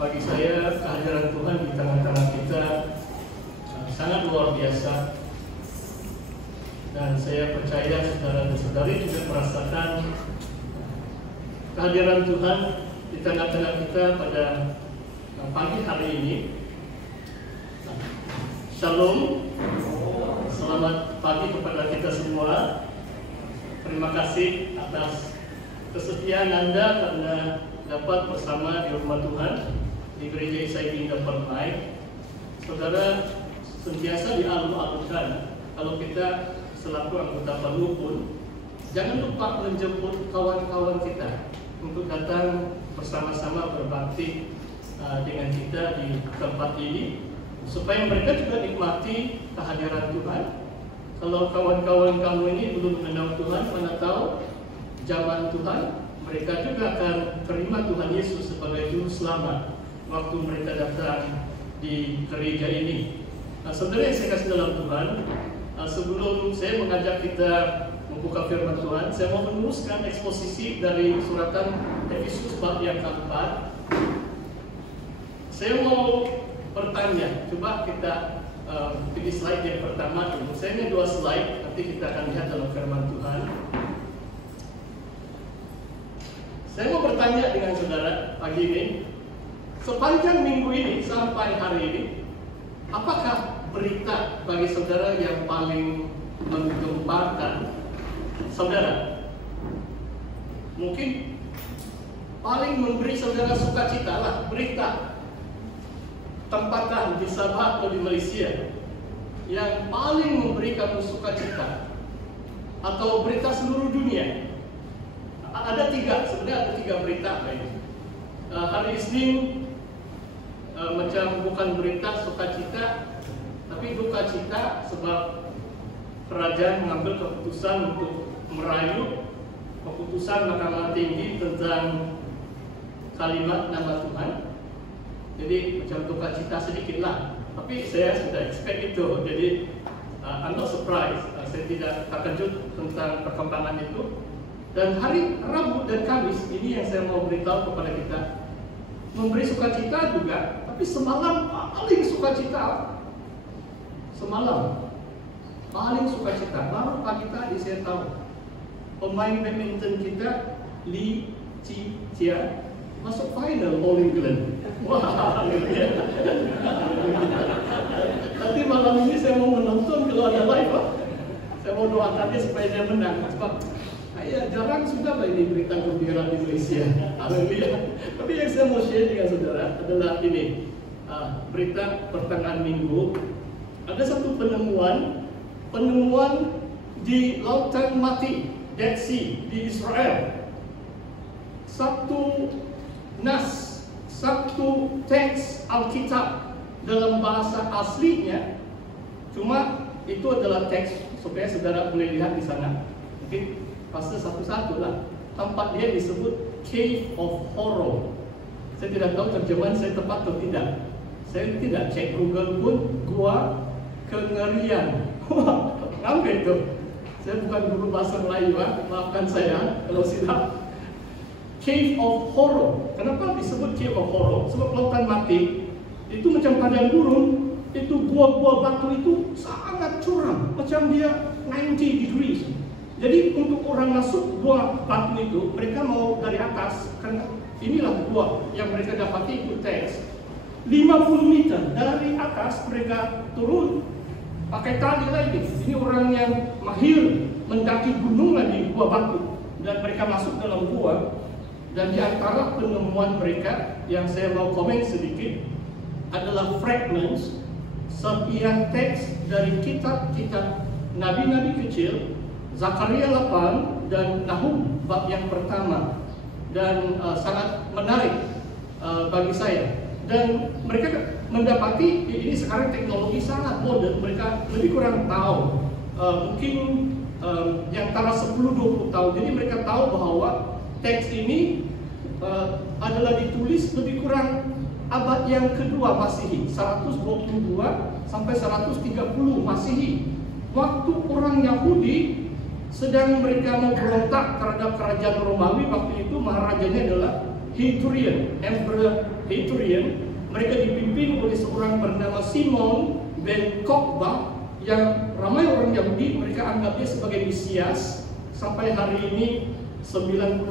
bagi saya kehadiran Tuhan di tengah-tengah kita sangat luar biasa, dan saya percaya saudara dan saudari juga merasakan kehadiran Tuhan di tengah-tengah kita pada pagi hari ini. Shalom, selamat pagi kepada kita semua. Terima kasih atas kesetiaan Anda karena dapat bersama di rumah Tuhan di Gereja Isai Indah Permai. Saudara sentiasa dialu-alukan kalau kita selaku anggota baru pun jangan lupa menjemput kawan-kawan kita untuk datang bersama-sama berbakti dengan kita di tempat ini, supaya mereka juga nikmati kehadiran Tuhan. Kalau kawan-kawan kamu ini belum mengenal Tuhan, mana tahu zaman Tuhan mereka juga akan terima Tuhan Yesus sebagai Juru Selamat waktu mereka datang di gereja ini. Saudara yang saya kasih dalam Tuhan, sebelum saya mengajak kita membuka firman Tuhan, saya mau meneruskan eksposisi dari suratan Efesus bab yang keempat. Saya mau bertanya, coba kita pilih slide yang pertama dulu. Saya ini 2 slide, nanti kita akan lihat dalam firman Tuhan. Saya mau bertanya dengan saudara pagi ini, sepanjang minggu ini sampai hari ini, apakah berita bagi saudara yang paling menggemparkan saudara? Mungkin paling memberi saudara sukacita lah berita tempatan di Sabah atau di Malaysia yang paling memberi kamu sukacita, atau berita seluruh dunia. Ada 3, sebenarnya ada 3 berita ini. Hari Isnin macam bukan berita sukacita, tapi duka cita sebab kerajaan mengambil keputusan untuk merayu keputusan Mahkamah Tinggi tentang kalimat nama Tuhan. Jadi macam duka cita sedikit lah, tapi saya sudah expect itu. Jadi I'm not surprised, saya tidak terkejut tentang perkembangan itu. Dan hari Rabu dan Kamis ini yang saya mau beritahu kepada kita, memberi sukacita juga, tapi semalam paling sukacita. Semalam paling sukacita. Baru pagi tadi saya tahu pemain badminton kita Lee Chi Chia masuk final All England. Wah, ya. Nanti malam ini saya mau menonton kalau ada live, Pak. Saya mau doakan dia supaya dia menang. Sebab jarang sudah ini berita gembira di Malaysia. Haleluya. Tapi yang saya mau share dengan saudara adalah ini, berita pertengahan minggu. Ada satu penemuan di Lautan Mati, Dead Sea di Israel. Satu teks Alkitab dalam bahasa aslinya, cuma itu adalah teks supaya saudara boleh lihat di sana. Mungkin pasal satu-satu lah. Tempat dia disebut Cave of Horror. Saya tidak tahu terjemahan saya tepat atau tidak. Saya tidak cek Google pun. Gua Kengerian. Wah, ngambil tuh. Saya bukan guru bahasa Melayu, maafkan saya kalau silap. Cave of Horror. Kenapa disebut Cave of Horror? Sebab Lautan Mati itu macam padang gurun. Itu gua-gua batu itu sangat curam, macam dia 90 degrees. Jadi untuk orang masuk gua batu itu, mereka mau dari atas, karena inilah gua yang mereka dapati itu teks 50 meter dari atas mereka turun pakai tali lagi. Ini orang yang mahir mendaki gunung lagi gua batu, dan mereka masuk dalam gua. Dan di antara penemuan mereka yang saya mau komen sedikit adalah fragments sepian teks dari kitab-kitab nabi-nabi kecil, Zakaria 8 dan Nahum bab yang pertama, dan sangat menarik bagi saya. Dan mereka mendapati ini sekarang teknologi sangat modern, mereka lebih kurang tahu, mungkin yang antara 10-20 tahun. Jadi mereka tahu bahwa teks ini adalah ditulis lebih kurang abad yang kedua Masehi, 122 sampai 130 Masehi. Waktu orang Yahudi sedang mereka mau berontak terhadap kerajaan Romawi, waktu itu maharajanya adalah Emperor Hadrian. Mereka dipimpin oleh seorang bernama Simon ben Kokhba, yang ramai orang Yahudi mereka anggap dia sebagai Mesias. Sampai hari ini 90%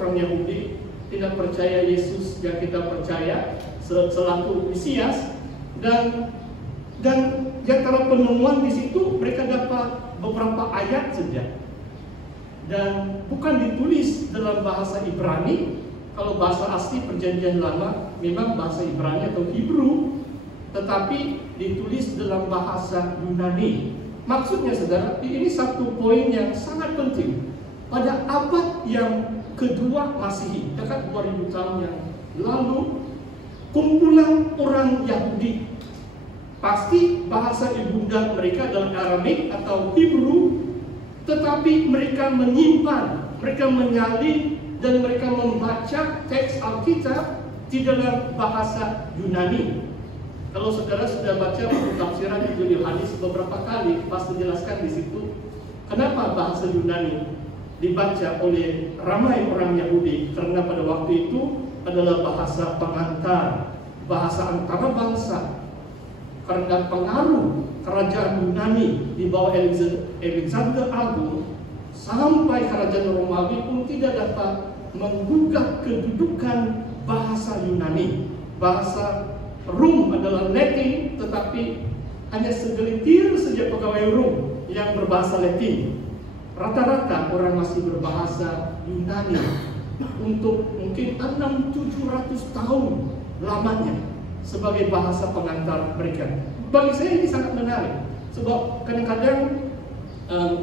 orang Yahudi tidak percaya Yesus yang kita percaya selaku Mesias. Dan di antara penemuan di situ mereka dapat beberapa ayat saja, dan bukan ditulis dalam bahasa Ibrani. Kalau bahasa asli Perjanjian Lama memang bahasa Ibrani atau Hebrew, tetapi ditulis dalam bahasa Yunani. Maksudnya saudara, ini satu poin yang sangat penting. Pada abad yang kedua Masehi, dekat 2000 tahun yang lalu, kumpulan orang Yahudi, pasti bahasa ibunda mereka adalah Aramaik atau Hebrew, tetapi mereka menyimpan, mereka menyalin, dan mereka membaca teks Alkitab di dalam bahasa Yunani. Kalau saudara sudah baca buku tafsiran Injil Yohanes beberapa kali, pasti jelaskan di situ kenapa bahasa Yunani dibaca oleh ramai orang Yahudi, karena pada waktu itu adalah bahasa pengantar, bahasa antara bangsa. Karena pengaruh kerajaan Yunani di bawah Alexander Agung sampai kerajaan Romawi pun tidak dapat menggugah kedudukan bahasa Yunani. Bahasa Rom adalah Latin, tetapi hanya segelintir saja pegawai Rom yang berbahasa Latin. Rata-rata orang masih berbahasa Yunani untuk mungkin 600-700 tahun lamanya sebagai bahasa pengantar mereka. Bagi saya ini sangat menarik, sebab kadang-kadang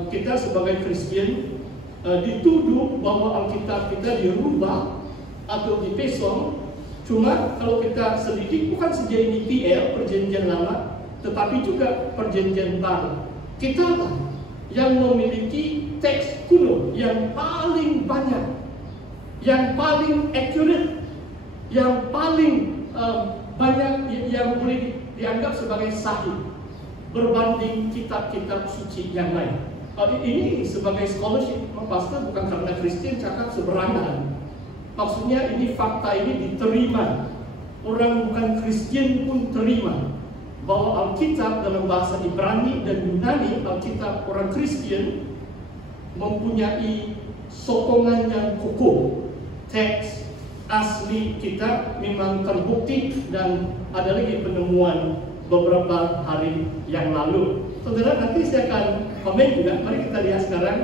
kita sebagai Kristen dituduh bahwa Alkitab kita dirubah atau dipesong. Cuma kalau kita selidiki, bukan saja ini PL, Perjanjian Lama, tetapi juga Perjanjian Baru. Kita lah yang memiliki teks kuno yang paling banyak, yang paling accurate, yang paling banyak yang boleh dianggap sebagai sahih berbanding kitab-kitab suci yang lain. Ini sebagai scholarship, pastor bukan karena Kristen cakap seberangan. Maksudnya ini fakta ini diterima. Orang bukan Kristen pun terima bahwa Alkitab dalam bahasa Ibrani dan Yunani, Alkitab orang Kristen, mempunyai sokongan yang kokoh. Teks asli kita memang terbukti, dan ada lagi penemuan beberapa hari yang lalu. Saudara, nanti saya akan komen juga. Mari kita lihat sekarang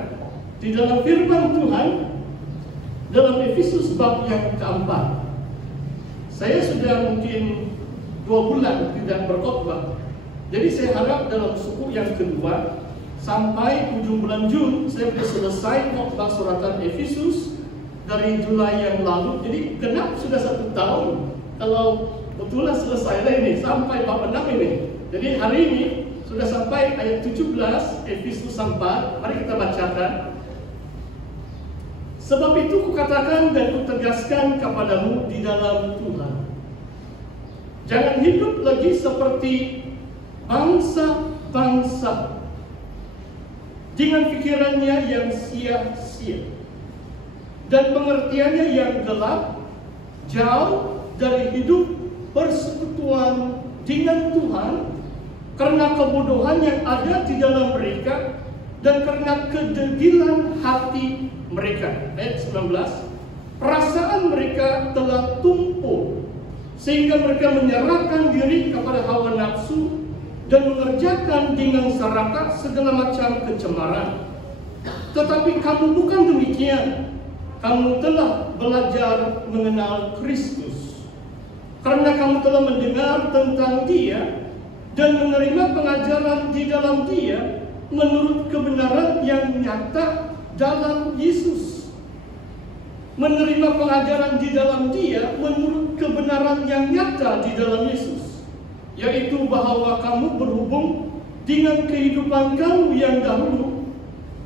di dalam firman Tuhan dalam Efesus bab yang keempat. Saya sudah mungkin 2 bulan tidak berkhotbah, jadi saya harap dalam suku yang kedua sampai ujung bulan Jun saya boleh selesai khotbah suratan Efesus dari Julai yang lalu. Jadi genap sudah 1 tahun. Kalau betullah selesai lah ini sampai bab 6 ini. Jadi hari ini sudah sampai ayat 17 Efesus 4. Mari kita bacakan. Sebab itu kukatakan dan kutegaskan kepadamu di dalam Tuhan, jangan hidup lagi seperti bangsa-bangsa dengan pikirannya yang sia-sia dan pengertiannya yang gelap, jauh dari hidup persekutuan dengan Tuhan, karena kebodohan yang ada di dalam mereka dan karena kedegilan hati mereka. Ayat 19, perasaan mereka telah tumpul sehingga mereka menyerahkan diri kepada hawa nafsu dan mengerjakan dengan serakah segala macam kecemaran. Tetapi kamu bukan demikian. Kamu telah belajar mengenal Kristus, karena kamu telah mendengar tentang Dia dan menerima pengajaran di dalam Dia menurut kebenaran yang nyata dalam Yesus. Menerima pengajaran di dalam Dia menurut kebenaran yang nyata di dalam Yesus, yaitu bahwa kamu berhubung dengan kehidupan kamu yang dahulu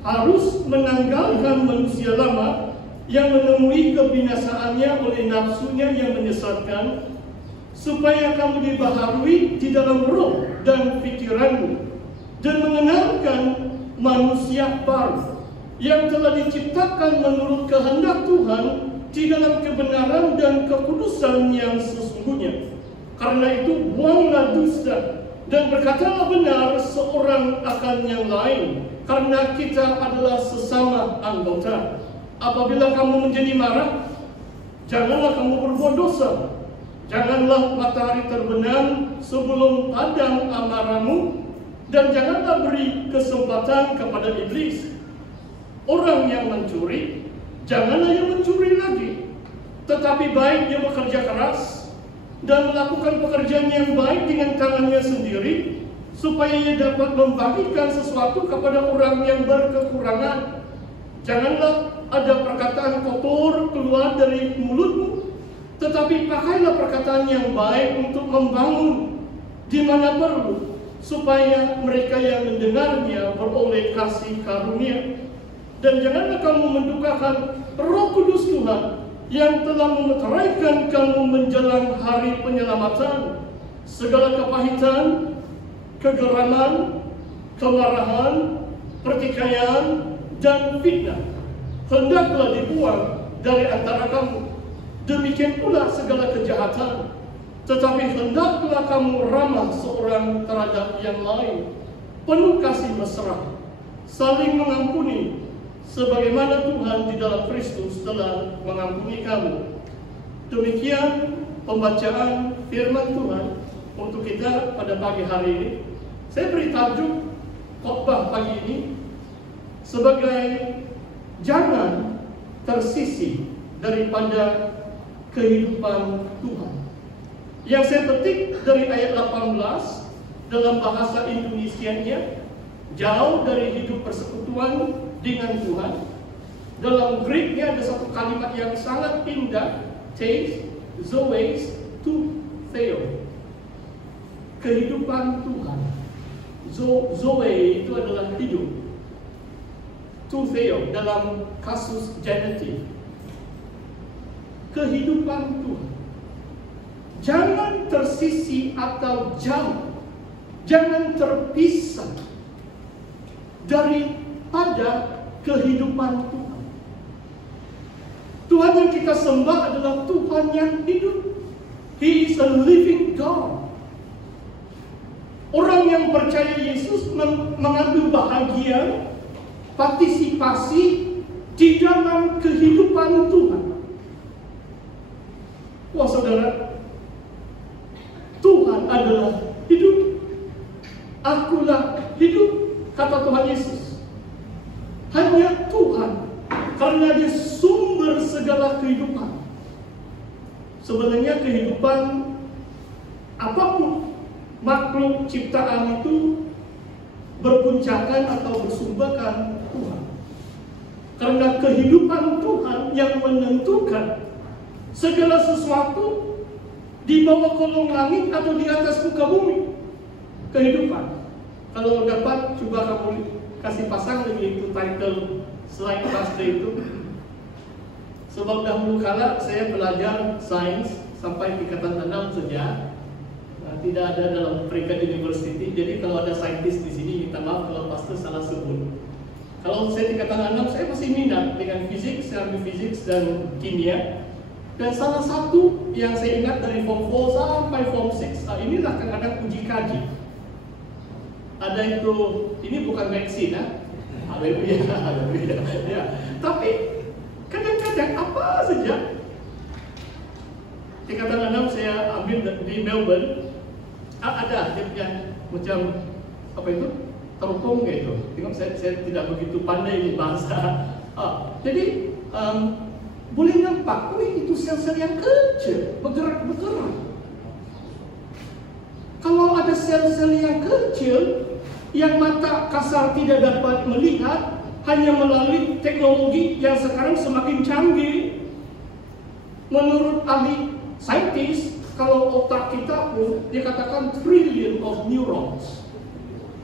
harus menanggalkan manusia lama yang menemui kebinasaannya oleh nafsunya yang menyesatkan, supaya kamu dibaharui di dalam roh dan pikiranmu, dan mengenalkan manusia baru yang telah diciptakan menurut kehendak Tuhan di dalam kebenaran dan kekudusan yang sesungguhnya. Karena itu buanglah dusta dan berkatalah benar seorang akan yang lain, karena kita adalah sesama anggota. Apabila kamu menjadi marah, janganlah kamu berbuat dosa. Janganlah matahari terbenam sebelum padam amarahmu, dan janganlah beri kesempatan kepada iblis. Orang yang mencuri, janganlah ia mencuri lagi, tetapi baik dia bekerja keras dan melakukan pekerjaan yang baik dengan tangannya sendiri, supaya ia dapat membagikan sesuatu kepada orang yang berkekurangan. Janganlah ada perkataan kotor keluar dari mulutmu, tetapi pakailah perkataan yang baik untuk membangun di mana perlu, supaya mereka yang mendengarnya beroleh kasih karunia. Dan janganlah kamu mendukakan Roh Kudus Tuhan yang telah memeteraikan kamu menjelang hari penyelamatan. Segala kepahitan, kegeraman, kemarahan, pertikaian, dan fitnah hendaklah dibuang dari antara kamu. Demikian pula segala kejahatan. Tetapi hendaklah kamu ramah seorang terhadap yang lain, penuh kasih mesra, saling mengampuni, sebagaimana Tuhan di dalam Kristus telah mengampuni kamu. Demikian pembacaan firman Tuhan untuk kita pada pagi hari ini. Saya beri tajuk khotbah pagi ini sebagai jangan tersisih daripada kehidupan Tuhan. Yang saya petik dari ayat 18 dalam bahasa Indonesianya, jauh dari hidup persekutuan dengan Tuhan. Dalam Greeknya ada satu kalimat yang sangat indah, tes, zoes, tu, theo. Kehidupan Tuhan. Zoe itu adalah hidup. Tu, theo dalam kasus genetik. Kehidupan Tuhan. Jangan tersisih atau jauh, jangan terpisah daripada kehidupan Tuhan. Tuhan yang kita sembah adalah Tuhan yang hidup. He is a living God. Orang yang percaya Yesus mengambil bahagia, partisipasi di dalam kehidupan Tuhan. Wah saudara, Tuhan adalah hidup. Akulah hidup, kata Tuhan Yesus. Hanya Tuhan, karena Dia sumber segala kehidupan. Sebenarnya kehidupan apapun makhluk ciptaan itu berpuncakan atau bersumberkan Tuhan. Karena kehidupan Tuhan yang menentukan segala sesuatu di bawah kolong langit atau di atas muka bumi. Kehidupan. Kalau dapat, coba kamu kasih pasang lagi itu title slide pastor itu. Sebab dahulu kala saya belajar sains sampai tingkatan 6 saja. Tidak ada dalam peringkat university. Jadi kalau ada saintis di sini, minta maaf kalau pastor salah sebut. Kalau saya tingkatan 6, saya masih minat dengan fisik, saya ambil fisik dan kimia. Dan salah satu yang saya ingat dari form 4 sampai form 6, inilah kadang-kadang uji kaji. Ada itu, ini bukan vaksin, haleluya, haleluya. Ya. Tapi kadang-kadang apa saja. Tingkatan 6 saya ambil di Melbourne. Ada dia punya macam apa itu, teropong gitu. Tengok saya tidak begitu pandai bahasa. Jadi boleh nampak, itu sel-sel yang kecil, bergerak-bergerak. Kalau ada sel-sel yang kecil, yang mata kasar tidak dapat melihat, hanya melalui teknologi yang sekarang semakin canggih. Menurut ahli saintis, kalau otak kita pun, dia katakan trillion of neurons.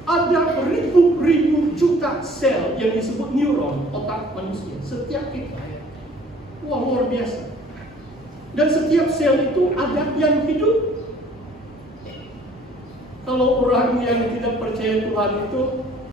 Ada ribu-ribu juta sel yang disebut neuron, otak manusia, setiap kita. Wah, luar biasa. Dan setiap sel itu ada yang hidup. Kalau orang yang tidak percaya Tuhan itu